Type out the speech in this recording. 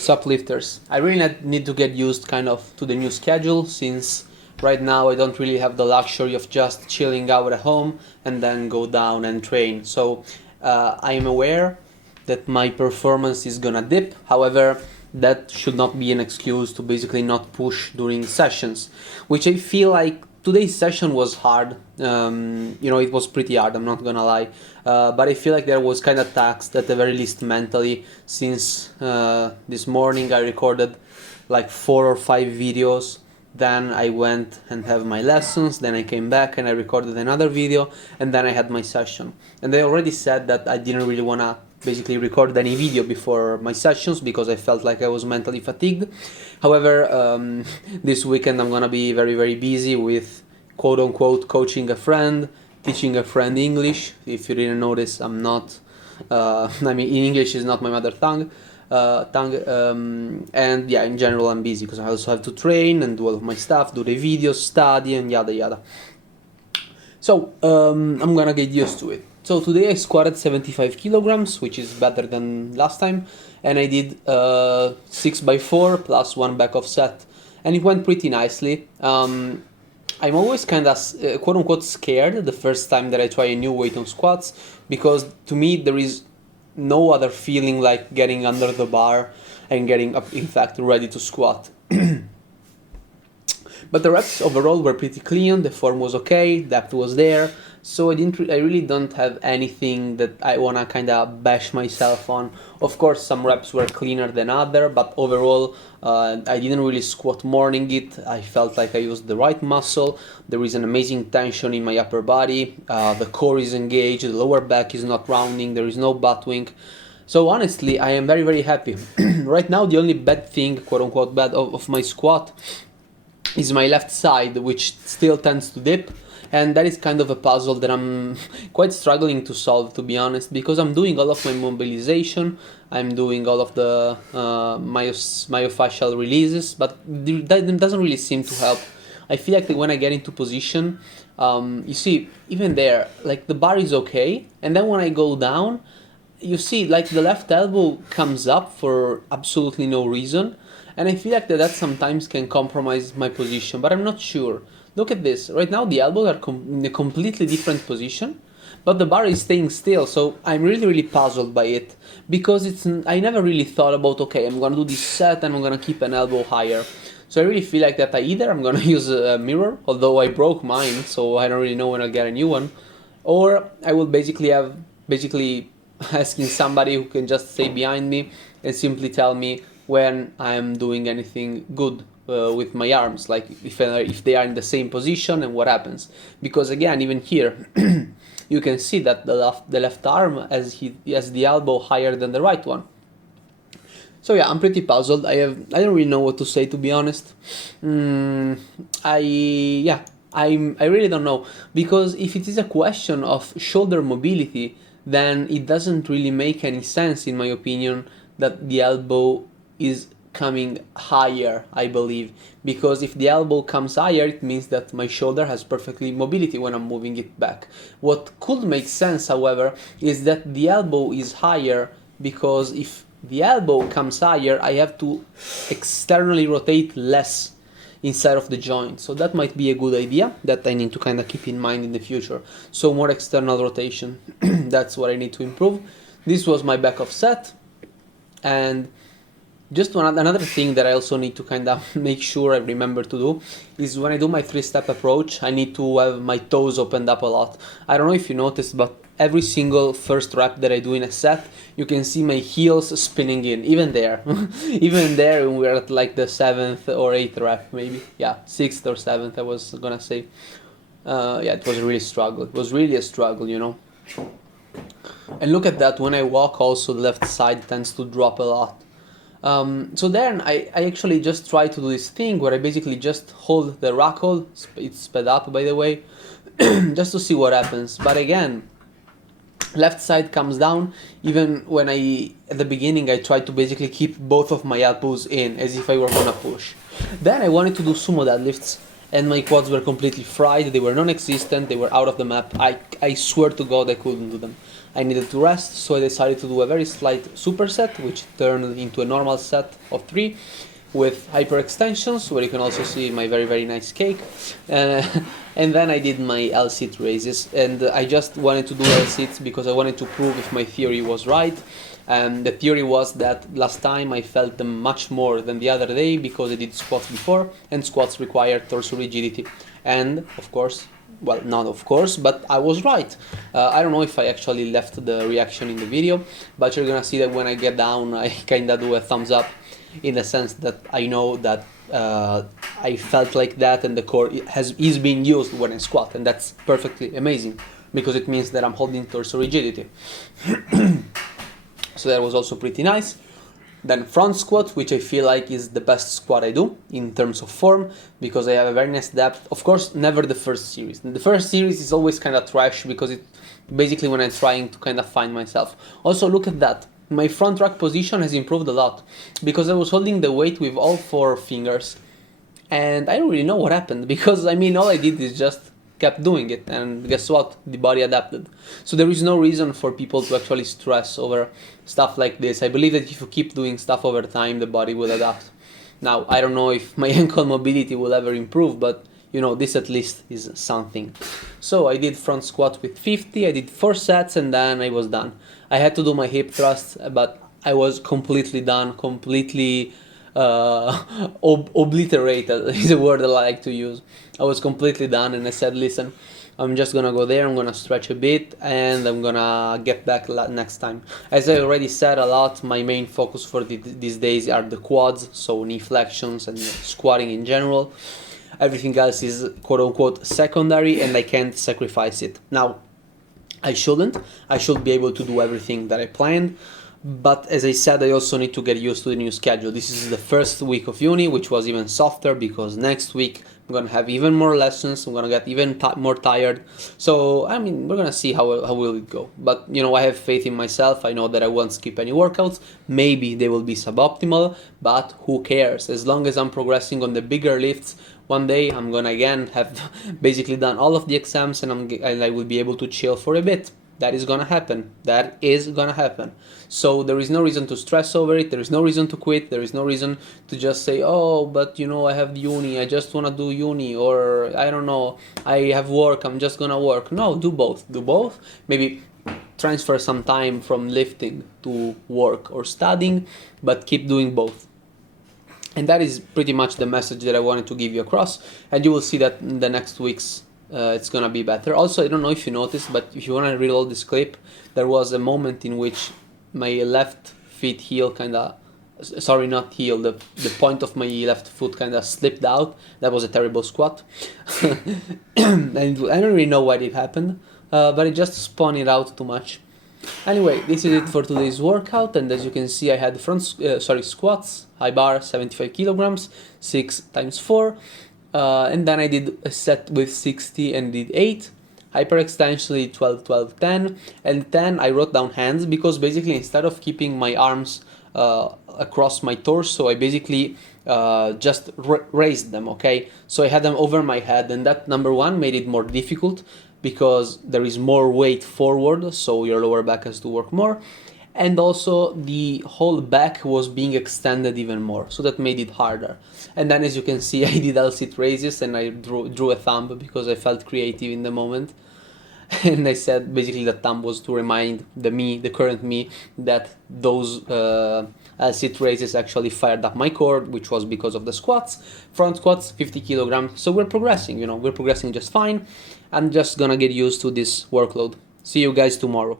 Suplifters. I really need to get used kind of to the new schedule, since right now I don't really have the luxury of just chilling out at home and then go down and train. So I am aware that my performance is gonna dip. However, that should not be an excuse to basically not push during sessions, which I feel like today's session was hard. It was pretty hard, I'm not gonna lie. But I feel like there was kind of taxed at the very least mentally, since this morning I recorded like 4 or 5 videos. Then I went and have my lessons, then I came back and I recorded another video, and then I had my session. And I already said that I didn't really wanna basically record any video before my sessions because I felt like I was mentally fatigued. However, this weekend I'm gonna be very, very busy with quote unquote coaching a friend, teaching a friend English. If you didn't notice, I'm not, English is not my mother tongue. And yeah, in general I'm busy because I also have to train and do all of my stuff, do the videos, study, and yada yada. So I'm gonna get used to it. So today I squatted 75 kilograms, which is better than last time, and I did 6x4 plus 1 back off set, and it went pretty nicely. I'm always kind of quote unquote scared the first time that I try a new weight on squats, because to me there is no other feeling like getting under the bar and getting up, in fact, ready to squat. But the reps overall were pretty clean, the form was okay, depth was there, so I really don't have anything that I wanna kinda bash myself on. Of course, some reps were cleaner than other, but overall, I didn't really squat morning it. I felt like I used the right muscle. There is an amazing tension in my upper body. The core is engaged, the lower back is not rounding, there is no butt wink. So honestly, I am very, very happy. Right now, the only bad thing, quote unquote bad, of my squat is my left side, which still tends to dip, and that is kind of a puzzle that I'm quite struggling to solve, to be honest, because I'm doing all of my mobilization, I'm doing all of the myofascial releases, but that doesn't really seem to help. I feel like when I get into position, you see, even there, like the bar is okay, and then when I go down, you see, like the left elbow comes up for absolutely no reason, and I feel like that sometimes can compromise my position, but I'm not sure. Look at this. Right now the elbows are in a completely different position, but the bar is staying still, so I'm really, really puzzled by it, because I never really thought about, okay, I'm gonna do this set and I'm gonna keep an elbow higher. So I really feel like that either I'm gonna use a mirror, although I broke mine, so I don't really know when I'll get a new one, or I will basically asking somebody who can just stay behind me and simply tell me when I'm doing anything good with my arms, like if they are in the same position and what happens. Because again, even here, you can see that the left arm has the elbow higher than the right one. So yeah, I'm pretty puzzled. I don't really know what to say, to be honest. I really don't know, because if it is a question of shoulder mobility, then it doesn't really make any sense, in my opinion, that the elbow is coming higher, I believe, because if the elbow comes higher, it means that my shoulder has perfectly mobility when I'm moving it back. What could make sense, however, is that the elbow is higher, because if the elbow comes higher, I have to externally rotate less inside of the joint. So that might be a good idea that I need to kind of keep in mind in the future. So more external rotation. That's what I need to improve. This was my back off set. And just another thing that I also need to kind of make sure I remember to do is when I do my 3-step approach, I need to have my toes opened up a lot. I don't know if you noticed, but every single first rep that I do in a set, you can see my heels spinning in, even there. Even there, when we're at like the 7th or 8th rep, maybe. Yeah, 6th or 7th, I was gonna say. Yeah, it was a really struggle. It was really a struggle, you know. And look at that, when I walk also, the left side tends to drop a lot. So then I actually just try to do this thing where I basically just hold the rack hold, it's sped up by the way, just to see what happens. But again, left side comes down, even when at the beginning I tried to basically keep both of my elbows in as if I were gonna push. Then I wanted to do sumo deadlifts and my quads were completely fried, they were non-existent, they were out of the map. I swear to God I couldn't do them. I needed to rest, so I decided to do a very slight superset, which turned into a normal set of 3 with hyperextensions, where you can also see my very nice cake. Uh, and then I did my L-sit raises, and I just wanted to do L-sits because I wanted to prove if my theory was right. And the theory was that last time I felt them much more than the other day because I did squats before, and squats require torso rigidity. And of course, well, not of course, but I was right. I don't know if I actually left the reaction in the video, but you're gonna see that when I get down, I kinda do a thumbs up, in the sense that I know that I felt like that, and the core is being used when I squat, and that's perfectly amazing because it means that I'm holding torso rigidity. So that was also pretty nice. Then front squat, which I feel like is the best squat I do in terms of form, because I have a very nice depth. Of course, never the first series. The first series is always kind of trash because it basically when I'm trying to kind of find myself. Also, look at that. My front rack position has improved a lot because I was holding the weight with all 4 fingers, and I don't really know what happened because I mean all I did is just kept doing it, and guess what, the body adapted. So there is no reason for people to actually stress over stuff like this. I believe that if you keep doing stuff over time, the body will adapt. Now I don't know if my ankle mobility will ever improve, but you know, this at least is something. So I did front squat with 50, I did 4 sets, and then I was done. I had to do my hip thrust, but I was completely done, completely obliterated is a word I like to use. I was completely done, and I said, listen, I'm just gonna go there, I'm gonna stretch a bit, and I'm gonna get back next time. As I already said a lot, my main focus for these days are the quads, so knee flexions and squatting in general. Everything else is quote-unquote secondary, and I can't sacrifice it. Now, I shouldn't. I should be able to do everything that I planned. But as I said, I also need to get used to the new schedule. This is the first week of uni, which was even softer because next week I'm gonna have even more lessons. I'm gonna get even more tired. So I mean, we're gonna see how will it go. But you know, I have faith in myself. I know that I won't skip any workouts. Maybe they will be suboptimal, but who cares? As long as I'm progressing on the bigger lifts, one day I'm gonna again have basically done all of the exams, and I will be able to chill for a bit. That is gonna happen. That is gonna happen. So there is no reason to stress over it. There is no reason to quit. There is no reason to just say, oh, but you know, I have uni. I just wanna do uni, or I don't know, I have work. I'm just gonna work. No, do both. Do both. Maybe transfer some time from lifting to work or studying, but keep doing both. And that is pretty much the message that I wanted to give you across. And you will see that in the next weeks it's gonna be better. Also, I don't know if you noticed, but if you wanna reload this clip, there was a moment in which my left feet heel kinda, sorry, not heel, the point of my left foot kinda slipped out. That was a terrible squat. And I don't really know why it happened, but it just spun it out too much. Anyway, this is it for today's workout, and as you can see, I had squats, high bar, 75 kilograms, 6 times 4. And then I did a set with 60 and did 8. Hyperextension 12, 12, 10. And 10 I wrote down hands because basically instead of keeping my arms across my torso, I basically just raised them, okay? So I had them over my head, and that number 1 made it more difficult because there is more weight forward, so your lower back has to work more. And also the whole back was being extended even more, so that made it harder. And then as you can see, I did L-sit raises, and I drew a thumb because I felt creative in the moment. And I said basically that thumb was to remind the current me, that those L-sit raises actually fired up my core, which was because of the squats. Front squats, 50 kilograms. So we're progressing, you know, we're progressing just fine. I'm just gonna get used to this workload. See you guys tomorrow.